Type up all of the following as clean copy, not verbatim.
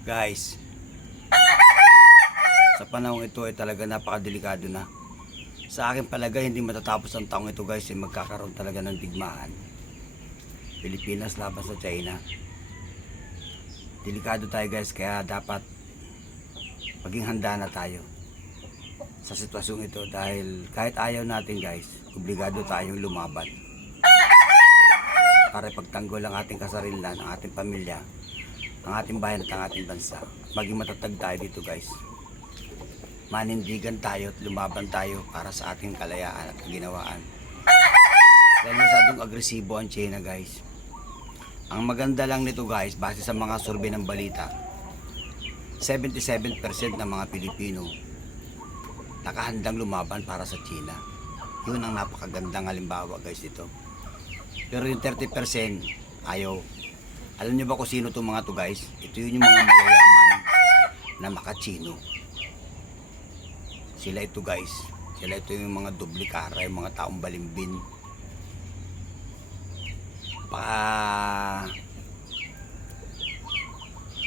Guys, sa panahon ito ay talaga napakadelikado na. Sa akin palagay hindi matatapos ang taong ito guys, ay magkakaroon talaga ng digmaan. Pilipinas laban sa China. Delikado tayo guys, kaya dapat maging handa na tayo sa sitwasyong ito, dahil kahit ayaw natin guys, obligado tayong lumaban para ipagtanggol ang ating kasarilan, ang ating pamilya, ang ating bayan at ang ating bansa. Maging matatag tayo dito guys. Manindigan tayo at lumaban tayo para sa ating kalayaan at kaginawaan. Dahil masyadong agresibo ang China guys. Ang maganda lang nito guys, base sa mga survey ng balita, 77% ng mga Pilipino nakahandang lumaban para sa China. Yun ang napakagandang halimbawa guys dito. Pero yung 30% ayaw. Alam nyo ba kung sino itong mga to guys? Ito yun yung mga mayayaman na makachino. Sila ito guys. Sila ito yung mga dublikara, yung mga taong balimbin.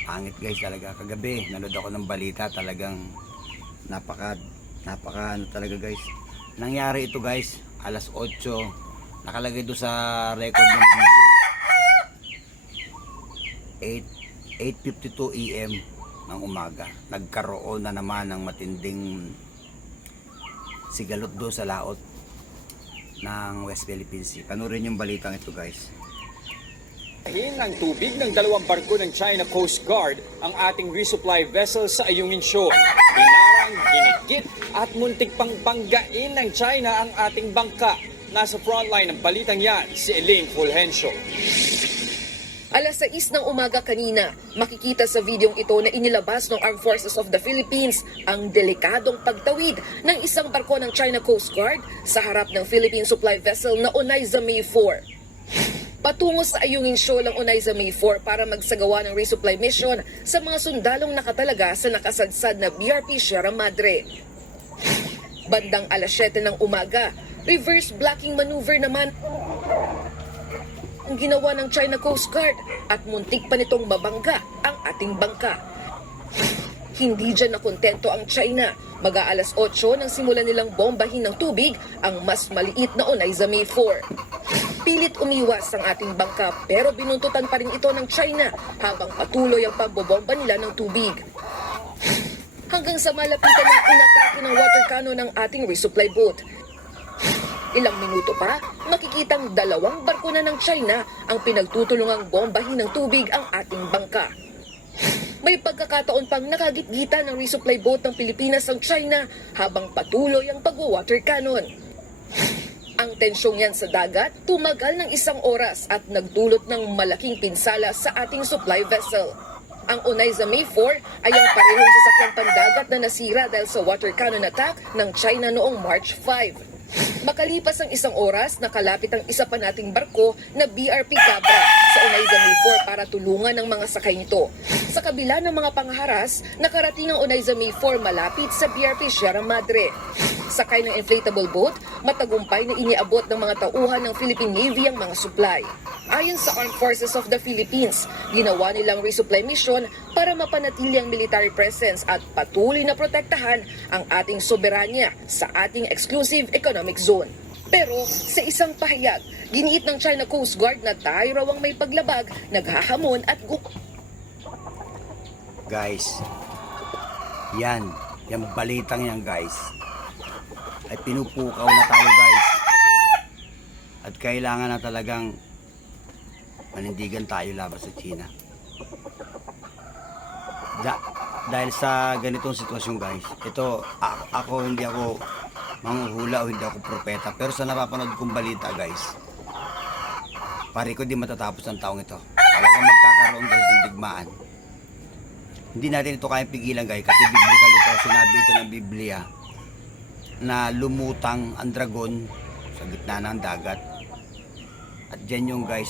Pangit guys talaga. Kagabi nanood ako ng balita, talagang napaka ano talaga guys. Nangyari ito guys alas 8, nakalagay doon sa record ng video, 8:52 AM ng umaga. Nagkaroon na naman ng matinding sigalot doon sa laot ng West Philippine Sea. Panurin yung balitang ito guys. Ng tubig ng dalawang barko ng China Coast Guard ang ating resupply vessel sa Ayungin Shoal. Pinarang, ginigit at muntik pang banggain ng China ang ating bangka. Nasa frontline ng balitang yan si Elaine Fulgencio. Alas 6 ng umaga kanina, makikita sa videong ito na inilabas ng Armed Forces of the Philippines ang delikadong pagtawid ng isang barko ng China Coast Guard sa harap ng Philippine supply vessel na Onaiza May 4. Patungo sa Ayungin Shoal ang Onaiza May 4 para magsagawa ng resupply mission sa mga sundalong nakatalaga sa nakasadsad na BRP Sierra Madre. Bandang alas 7 ng umaga, reverse blocking maneuver naman ang ginawa ng China Coast Guard at muntik pa nitong mabangga ang ating bangka. Hindi dyan nakontento ang China. Mag-aalas 8 nang simulan nilang bombahin ng tubig ang mas maliit na Onaiza May 4. Pilit umiwas ang ating bangka pero binuntutan pa rin ito ng China habang patuloy ang pagbobomba nila ng tubig. Hanggang sa malapitan ng inatake ng water cannon ng ating resupply boat. Ilang minuto pa, makikitang dalawang barko na ng China ang pinagtutulungang bombahin ng tubig ang ating bangka. May pagkakataon pang nakagitgita ng resupply boat ng Pilipinas ang China habang patuloy ang pagwa-water cannon. Ang tensyong yan sa dagat tumagal ng 1 oras at nagdulot ng malaking pinsala sa ating supply vessel. Ang Onaiza May 4 ay ang parehong sasakyang pandagat na nasira dahil sa water cannon attack ng China noong March 5. Makalipas ang 1 oras, nakalapit ang isa pa nating barko na BRP Cabra sa Onaiza May 4 para tulungan ang mga sakay nito. Sa kabila ng mga pangharas, nakarating ang Onaiza May 4 malapit sa BRP Sierra Madre. Sakay ng inflatable boat, matagumpay na iniabot ng mga tauhan ng Philippine Navy ang mga supply. Ayon sa Armed Forces of the Philippines, ginawa nilang resupply mission para mapanatili ang military presence at patuloy na protektahan ang ating soberanya sa ating exclusive economic zone. Pero sa isang pahayag, giniit ng China Coast Guard na tayo raw ang may paglabag, naghahamon at Guys, yung balitang yan guys, ay pinupukaw na tayo guys. At kailangan na talagang manindigan tayo laban sa China. Dahil sa ganitong sitwasyon guys, ito hindi ako manghuhula o hindi ako propeta, pero sa napapanood kong balita guys, pare ko di matatapos ang taong ito. Talagang magkakaroon guys ng digmaan. Hindi natin ito kayang pigilan guys, kasi biblical ito. Sinabi ito ng Biblia na lumutang ang dragon sa gitna ng dagat. At dyan yung guys,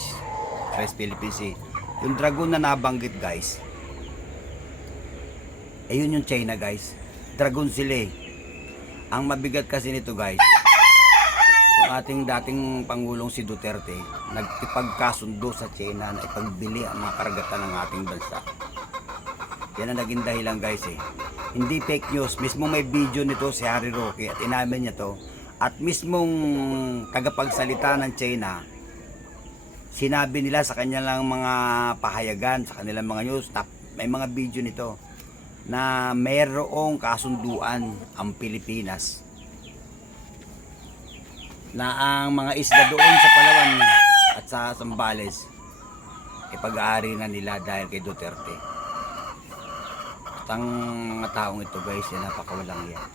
West Philippine Sea. Yung dragon na nabanggit guys, ayun yung China guys. Dragon sila eh. Ang mabigat kasi nito guys, yung ating dating Pangulong si Duterte, nagkipagkasundo sa China na ipagbili ang mga karagatan ng ating bansa. Yan ang naging dahilan guys eh. Hindi fake news. Mismo may video nito si Harry Roque at inamin niya to. At mismong tagapagsalita ng China, sinabi nila sa kanilang mga pahayagan, sa kanilang mga news, may mga video nito na mayroong kasunduan ang Pilipinas na ang mga isla doon sa Palawan at sa Zambales ipag-aari na nila dahil kay Duterte. At ang mga taong ito guys, yan napakawalang yan.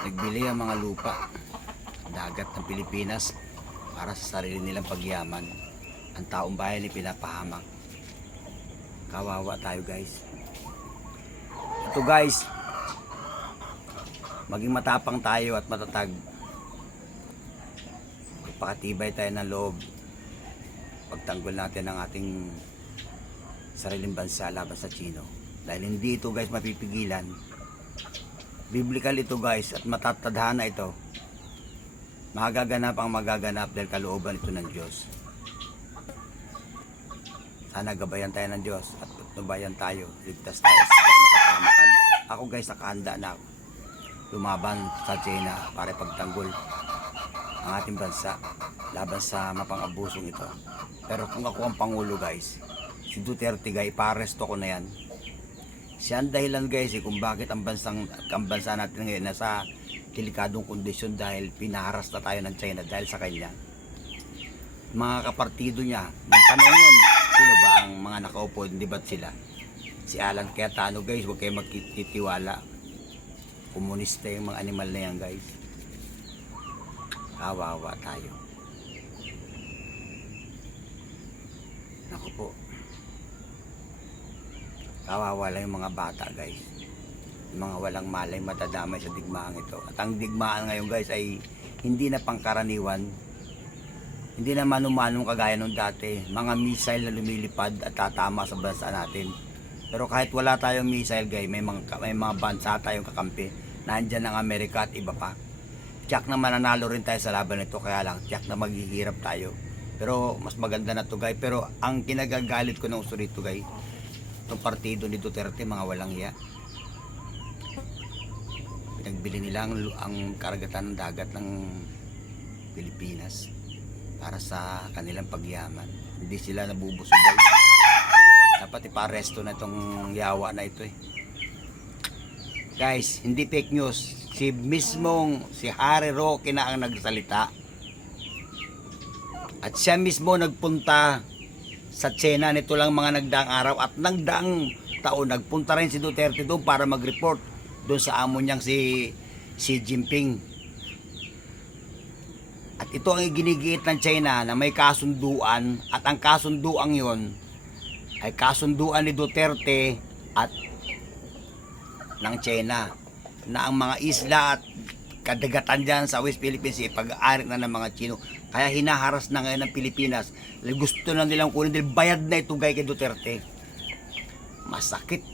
Nagbili ang mga lupa, dagat ng Pilipinas para sa sarili nilang pagyaman. Ang taong bayan ay pinapahamak. Kawawa tayo guys. Ito guys, maging matapang tayo at matatag. Magpakatibay tayo ng loob. Pagtanggol natin ang ating sariling bansa laban sa Chino. Dahil hindi ito guys mapipigilan. Biblical ito guys at matatadhana ito. Magaganap ang magaganap dahil kalooban ito ng Diyos. Sana gabayan tayo ng Diyos at patnubayan tayo. Ligtas tayo sa pagkakamakan. Ako guys, nakahanda na ako. Lumaban sa China para pagtanggol ang ating bansa laban sa mapang-abusong ito. Pero kung ako ang Pangulo guys, si Duterte guys, iparesto ko na yan. Siya ang dahilan guys kung bakit ang bansa natin ngayon nasa delikadong kondisyon dahil pinaharas na tayo ng China dahil sa kanya. Mga kapartido niya, ng panahon yun, sino ba ang mga nakaupo, hindi ba't sila? Si Alan Cayetano guys, huwag kayo magtitiwala. Komunista yung mga animal na yan guys. Kawawa tayo. Naku po. Kawawa lang yung mga bata guys. Yung mga walang malay matadamay sa digmaan ito. At ang digmaan ngayon guys ay hindi na pangkaraniwan. Hindi na manumanong kagaya nung dati. Mga missile na lumilipad at tatama sa bansa natin. Pero kahit wala tayong missile guys, may mga bansa tayong kakampi. Nandyan ang Amerika at iba pa. Tiyak na mananalo rin tayo sa laban nito. Kaya lang tiyak na maghihirap tayo. Pero mas maganda na to guys. Pero ang kinagagalit ko ng uso rito guys, itong partido ni Duterte, mga walang hiya. Pinagbili nila ang karagatan ng dagat ng Pilipinas para sa kanilang pagyaman. Hindi sila nabubusog guys. Dapat iparesto na itong yawa na ito eh. Guys, hindi fake news. Si Harry Roque na ang nagsalita. At siya mismo nagpunta sa China nito lang mga nagdaang araw at nagdaang taon nagpunta rin si Duterte doon para mag-report doon sa amo niyang si Xi Jinping. At ito ang ginigiit ng China na may kasunduan at ang kasunduan yon ay kasunduan ni Duterte at ng China na ang mga isla at kadagatan dyan sa West Philippines ipag-aari na ng mga Chino. Kaya hinaharas na ngayon ng Pilipinas. Gusto na nilang kunin dahil bayad na ito kay Duterte. Masakit.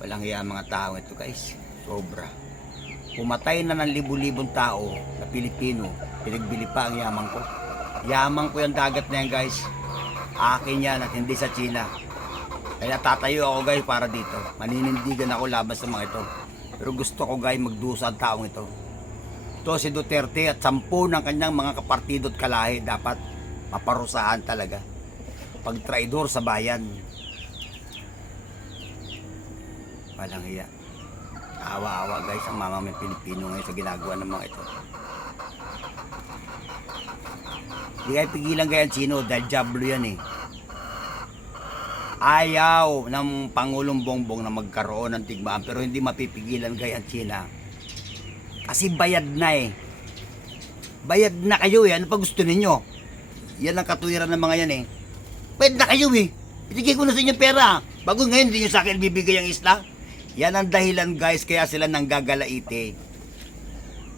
Walang hiya mga tao ito guys. Sobra. Pumatay na ng libu-libong tao na Pilipino. Pinagbili pa ang yaman ko. Yaman ko yung dagat na yan guys. Akin yan at hindi sa China. Kaya tatayo ako guys para dito. Maninindigan ako laban sa mga ito. Pero gusto ko guys magdusa ang taong ito. Ito si Duterte at 10 ng kanyang mga kapartido at kalahi dapat maparusahan talaga. Pagtraidor sa bayan. Walang hiya. Awa-awa guys ang mamamang Pilipino ngayon sa ginagawa ng mga ito. Hindi kayo pigilan kaya ang Chino dahil jablo yan eh. Ayaw ng Pangulong Bongbong na magkaroon ng tigmaan pero hindi mapipigilan kaya ang China. Kasi bayad na eh. Bayad na kayo eh. Ano pa gusto ninyo? Yan ang katuwiran ng mga yan eh. Bayad na kayo eh. Ibigay ko na sa inyo pera. Bago ngayon hindi nyo sa akin bibigay ang isla. Yan ang dahilan guys kaya sila nanggagalaite.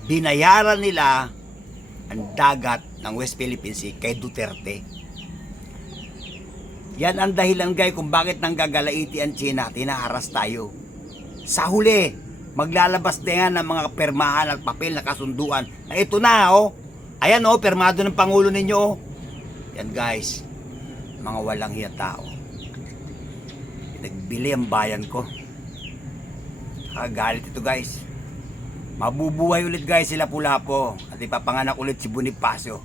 Binayaran nila ang dagat ng West Philippine Sea kay Duterte. Yan ang dahilan guys kung bakit nanggagalaiti ang China. Tinaharas tayo. Sa huli, maglalabas na yan ng mga permahan at papel na kasunduan. Na ito na oh. Ayan oh, permado ng Pangulo ninyo oh. Yan guys. Mga walang hiya tao. Nagbili ang bayan ko. Kagalit ito guys. Mabubuhay ulit guys sila Lapu-Lapu at ipapanganak ulit si Bonifacio.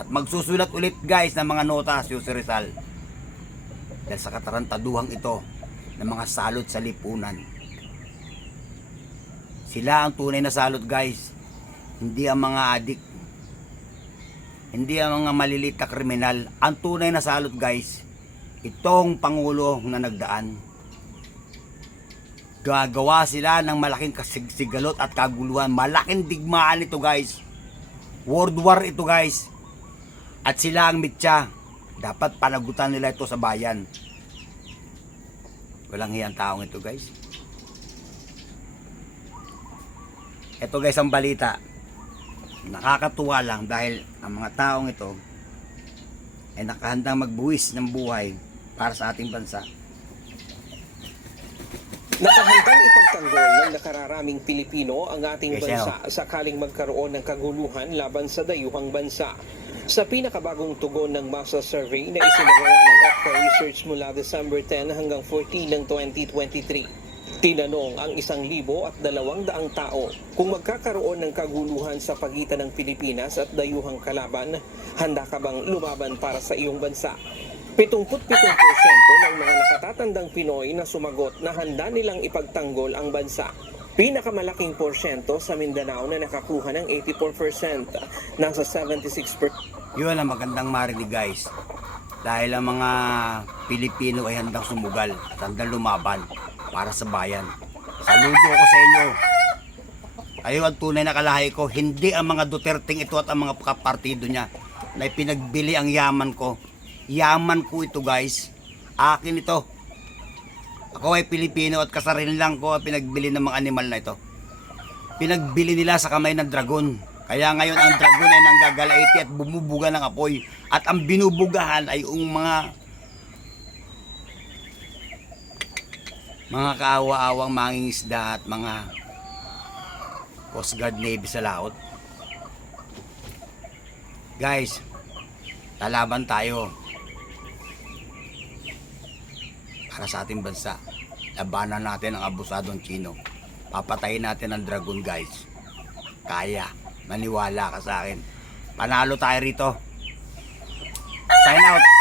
At magsusulat ulit guys ng mga nota si Jose Rizal. Dahil sa katarantaduhang ito ng mga salot sa lipunan. Sila ang tunay na salot guys. Hindi ang mga adik. Hindi ang mga maliliit na kriminal. Ang tunay na salot guys, itong Pangulo na nagdaan. Gagawa sila ng malaking kasigsigalot at kaguluhan. Malaking digmaan ito guys. World War ito guys. At sila ang mitya. Dapat panagutan nila ito sa bayan. Walang hiyang taong ito guys. Ito guys ang balita. Nakakatuwa lang dahil ang mga taong ito ay nakahandang magbuwis ng buhay para sa ating bansa. Nakahandang ipagtanggol ng nakararaming Pilipino ang ating Yes, bansa sakaling magkaroon ng kaguluhan laban sa dayuhang bansa. Sa pinakabagong tugon ng masa survey na isinagawa ng Okta Research mula December 10 hanggang 14 ng 2023, tinanong ang 1,200 tao kung magkakaroon ng kaguluhan sa pagitan ng Pilipinas at dayuhang kalaban, handa ka bang lumaban para sa iyong bansa? 77% ng mga nakatatandang Pinoy na sumagot na handa nilang ipagtanggol ang bansa. Pinakamalaking porsyento sa Mindanao na nakakuha ng 84%, nasa 76%. Yun ang magandang marinig guys. Dahil ang mga Pilipino ay handang sumugal at handang lumaban para sa bayan. Saludo ko sa inyo. Kayo ang tunay na kalahi ko. Hindi ang mga Duterteng ito at ang mga kapartido niya na ipinagbili ang yaman ko. Yaman ko ito guys. Akin ito. Ako ay Pilipino at kasarili lang ko ang pinagbili ng mga animal na ito. Pinagbili nila sa kamay ng dragon. Kaya ngayon ang dragon ay nanggagalaiti at bumubuga ng apoy. At ang binubugahan ay yung mga kaawa-awang mangingisda at mga Coast Guard Navy sa laot. Guys, lalaban tayo para sa ating bansa. Labanan natin ang abusadong Chino. Papatayin natin ang dragon guys. Kaya, maniwala ka sa akin. Panalo tayo rito. Sign out.